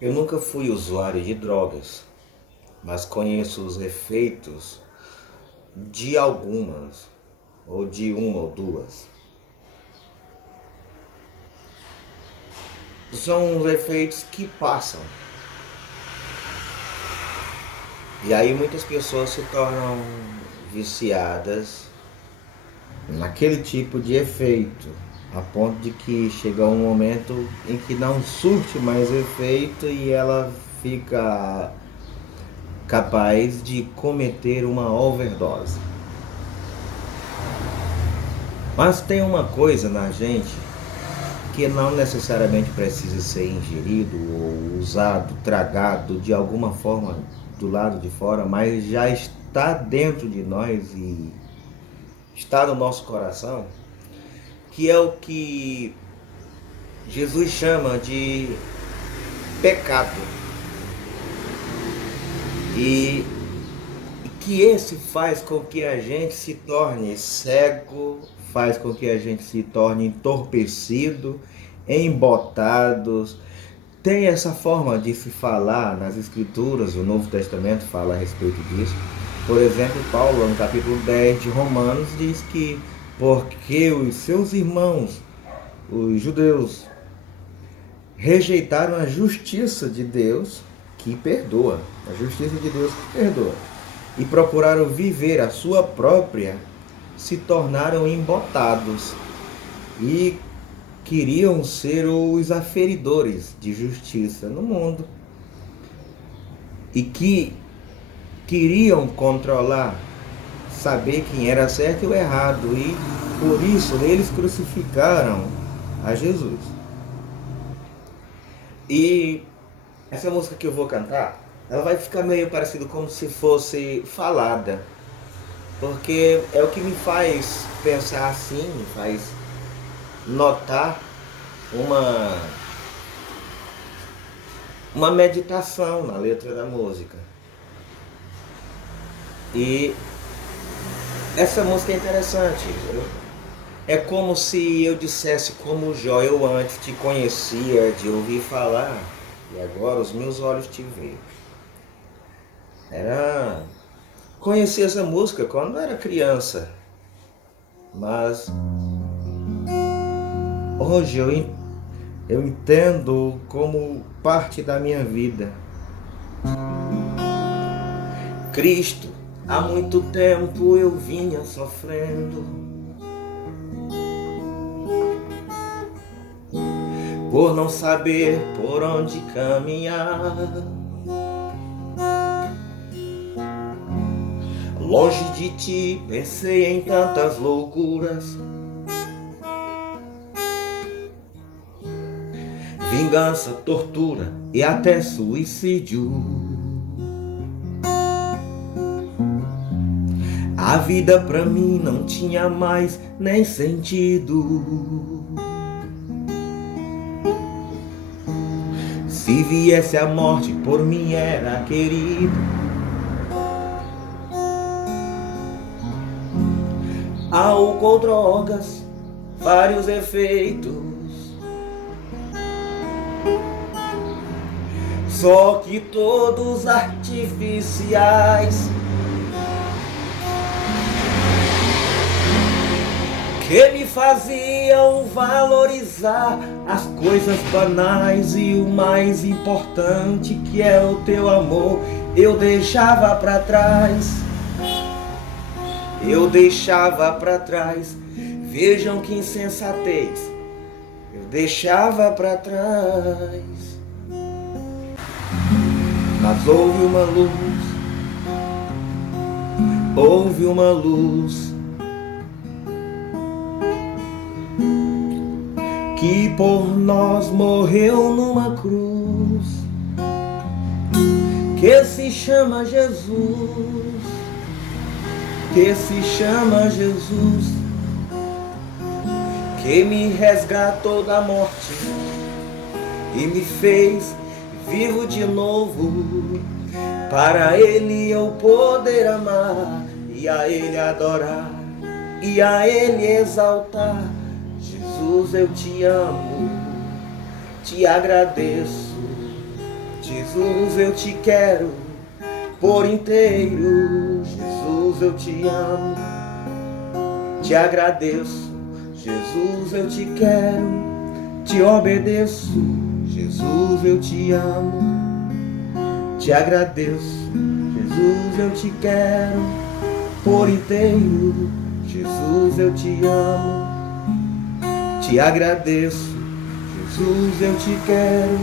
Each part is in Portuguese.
Eu nunca fui usuário de drogas, mas conheço os efeitos de algumas, ou de uma ou duas. São os efeitos que passam. E aí muitas pessoas se tornam viciadas naquele tipo de efeito, a ponto de que chega um momento em que não surte mais efeito e ela fica capaz de cometer uma overdose. Mas tem uma coisa na gente que não necessariamente precisa ser ingerido ou usado, tragado de alguma forma do lado de fora, mas já está dentro de nós e está no nosso coração, que é o que Jesus chama de pecado. E que esse faz com que a gente se torne cego, faz com que a gente se torne entorpecido, embotados. Tem essa forma de se falar nas escrituras, o Novo Testamento fala a respeito disso. Por exemplo, Paulo, no capítulo 10 de Romanos, diz que porque os seus irmãos, os judeus, rejeitaram a justiça de Deus que perdoa, a justiça de Deus que perdoa, e procuraram viver a sua própria, se tornaram embotados e queriam ser os aferidores de justiça no mundo e que queriam controlar, saber quem era certo e o errado, e por isso eles crucificaram a Jesus. E essa música que eu vou cantar, ela vai ficar meio parecido como se fosse falada, porque é o que me faz pensar assim, me faz notar uma, uma meditação na letra da música. E essa música é interessante. É como se eu dissesse como Jó, eu antes te conhecia de ouvir falar, e agora os meus olhos te veem. Era conheci essa música quando era criança, mas hoje eu entendo como parte da minha vida. Cristo, há muito tempo eu vinha sofrendo por não saber por onde caminhar. Longe de ti pensei em tantas loucuras, vingança, tortura e até suicídio. A vida pra mim não tinha mais nem sentido. Se viesse a morte por mim era querido. Álcool, drogas, vários efeitos, só que todos artificiais, que me faziam valorizar as coisas banais e o mais importante, que é o teu amor, eu deixava pra trás. Eu deixava pra trás. Vejam que insensatez. Eu deixava pra trás. Mas houve uma luz que por nós morreu numa cruz, que se chama Jesus, que se chama Jesus, que me resgatou da morte e me fez vivo de novo, para Ele eu poder amar e a Ele adorar e a Ele exaltar. Jesus, eu te amo, te agradeço, Jesus, eu te quero por inteiro. Jesus, eu te amo, te agradeço. Jesus, eu te quero, te obedeço. Jesus, eu te amo, te agradeço. Jesus, eu te quero por inteiro. Jesus, eu te amo, te agradeço. Jesus, eu te quero,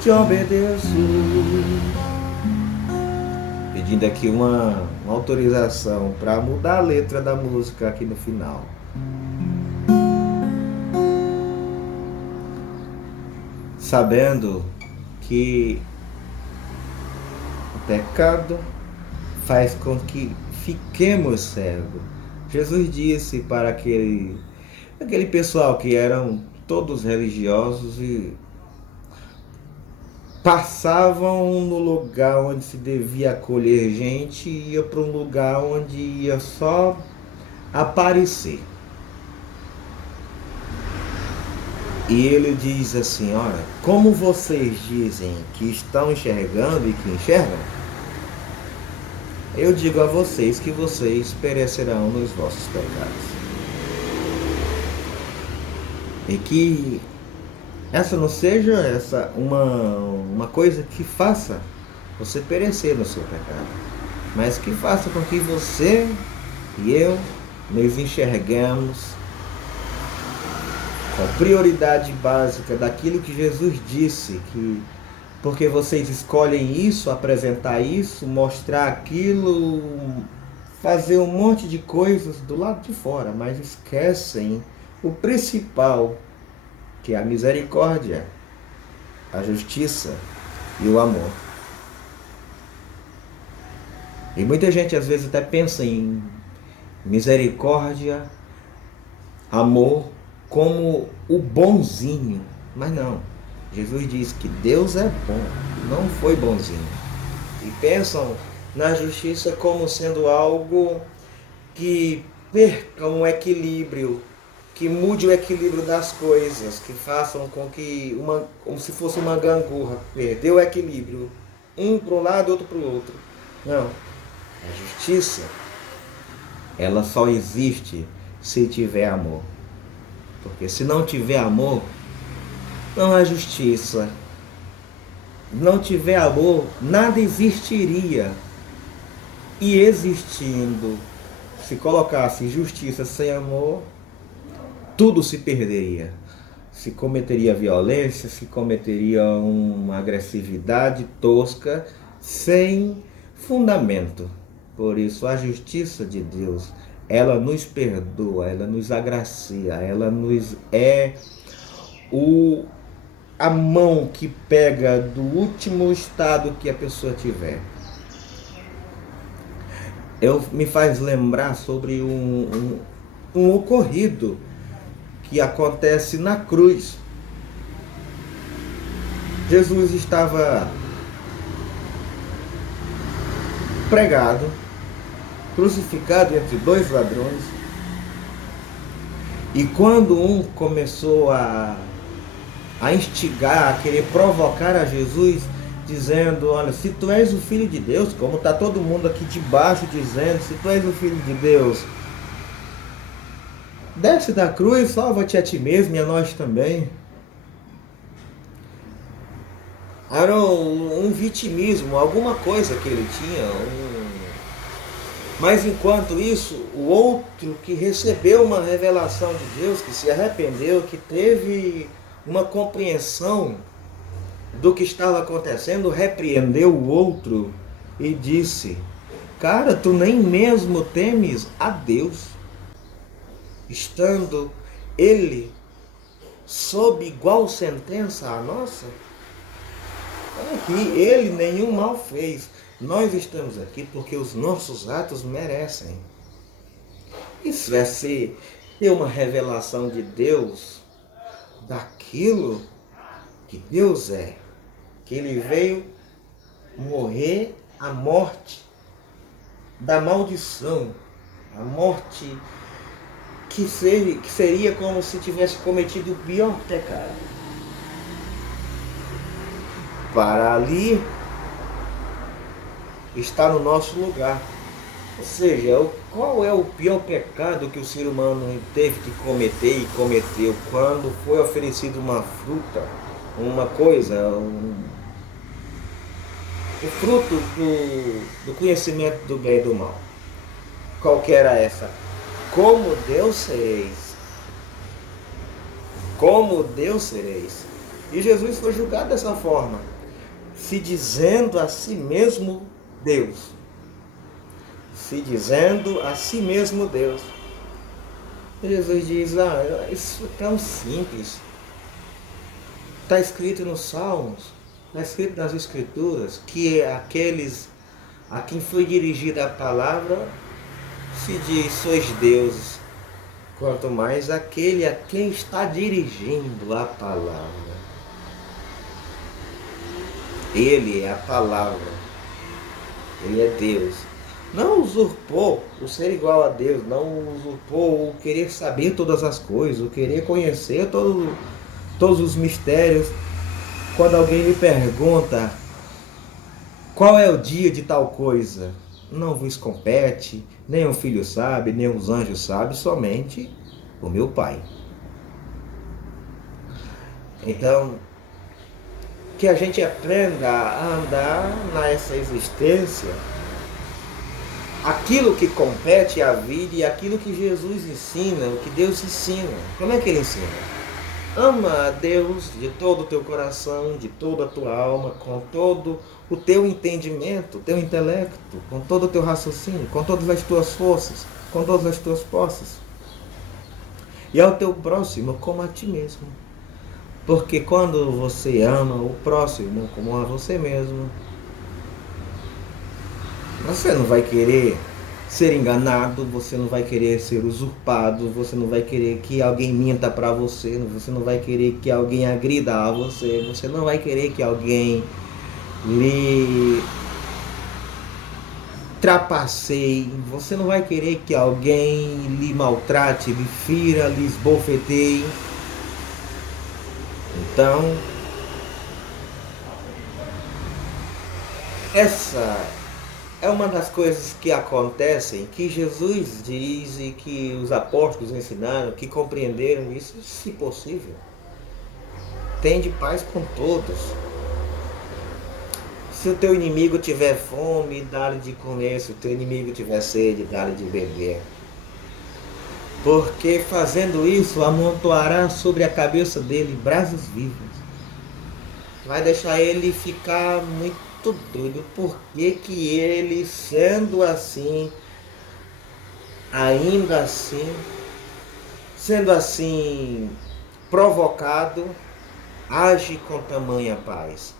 te obedeço. Pedindo aqui uma autorização para mudar a letra da música aqui no final. Sabendo que o pecado faz com que fiquemos cegos. Jesus disse para aquele pessoal que eram todos religiosos e passavam no lugar onde se devia acolher gente e ia para um lugar onde ia só aparecer. E ele diz assim, olha, como vocês dizem que estão enxergando e que enxergam, eu digo a vocês que vocês perecerão nos vossos pecados. E que essa não seja uma coisa que faça você perecer no seu pecado, mas que faça com que você e eu nos enxerguemos com a prioridade básica daquilo que Jesus disse, que porque vocês escolhem isso, apresentar isso, mostrar aquilo, fazer um monte de coisas do lado de fora, mas esquecem o principal, que é a misericórdia, a justiça e o amor. E muita gente às vezes até pensa em misericórdia, amor, como o bonzinho, mas não. Jesus diz que Deus é bom, não foi bonzinho. E pensam na justiça como sendo algo que perca um equilíbrio, que mude o equilíbrio das coisas, que façam com que, como se fosse uma gangorra, perder o equilíbrio, um para um lado, outro para o outro. Não. A justiça, ela só existe se tiver amor. Porque se não tiver amor, não há justiça. Não tiver amor, nada existiria. E existindo, se colocasse justiça sem amor, tudo se perderia. Se cometeria violência, se cometeria uma agressividade tosca, sem fundamento. Por isso, a justiça de Deus, ela nos perdoa, ela nos agracia, ela nos é a mão que pega do último estado que a pessoa tiver. Me faz lembrar sobre um ocorrido que acontece na cruz. Jesus estava pregado, crucificado entre dois ladrões, e quando um começou a instigar, a querer provocar a Jesus, dizendo, olha, se tu és o Filho de Deus, como está todo mundo aqui debaixo dizendo, se tu és o Filho de Deus, desce da cruz, salva-te a ti mesmo e a nós também. Era um vitimismo, alguma coisa que ele tinha. Mas enquanto isso, o outro que recebeu uma revelação de Deus, que se arrependeu, que teve uma compreensão do que estava acontecendo, repreendeu o outro e disse, cara, tu nem mesmo temes a Deus, estando ele sob igual sentença à nossa? Aqui ele nenhum mal fez. Nós estamos aqui porque os nossos atos merecem. Isso é ser uma revelação de Deus, daquilo que Deus é. Que ele veio morrer a morte da maldição, a morte que seria como se tivesse cometido o pior pecado. para ali estar no nosso lugar. Ou seja, qual é o pior pecado que o ser humano teve que cometer e cometeu quando foi oferecido uma fruta, uma coisa, o fruto do conhecimento do bem e do mal? Qual que era essa? Como Deus sereis. Como Deus sereis. E Jesus foi julgado dessa forma, se dizendo a si mesmo Deus. Se dizendo a si mesmo Deus. E Jesus diz, isso é tão simples. Está escrito nos Salmos, está escrito nas Escrituras, que aqueles a quem foi dirigida a palavra se diz, sois deuses. Quanto mais aquele a quem está dirigindo a palavra. Ele é a palavra. Ele é Deus. Não usurpou o ser igual a Deus, não usurpou o querer saber todas as coisas, o querer conhecer todos os mistérios. Quando alguém me pergunta qual é o dia de tal coisa, não vos compete, nem o filho sabe, nem os anjos sabem, somente o meu Pai. Então, que a gente aprenda a andar nessa existência, aquilo que compete à vida e aquilo que Jesus ensina, o que Deus ensina. Como é que Ele ensina? Ama a Deus de todo o teu coração, de toda a tua alma, com todo o teu entendimento, teu intelecto, com todo o teu raciocínio, com todas as tuas forças, com todas as tuas posses. E ao teu próximo como a ti mesmo. Porque quando você ama o próximo como a você mesmo, você não vai querer ser enganado, você não vai querer ser usurpado, você não vai querer que alguém minta para você, você não vai querer que alguém agrida a você, você não vai querer que alguém lhe trapaceie, você não vai querer que alguém lhe maltrate, lhe fira, lhe esbofeteie. Então, essa é uma das coisas que acontecem, que Jesus diz e que os apóstolos ensinaram, que compreenderam isso, se possível. Tende paz com todos. Se o teu inimigo tiver fome, dá-lhe de comer. Se o teu inimigo tiver sede, dá-lhe de beber. Porque fazendo isso, amontoará sobre a cabeça dele brasas vivas. Vai deixar ele ficar muito doido. Por que ele, sendo assim, ainda assim, sendo assim provocado, age com tamanha paz?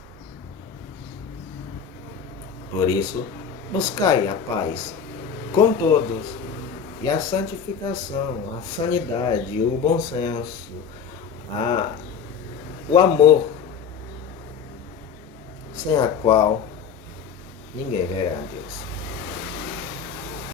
Por isso, buscai a paz com todos, e a santificação, a sanidade, o bom senso, o amor, sem a qual ninguém verá a Deus.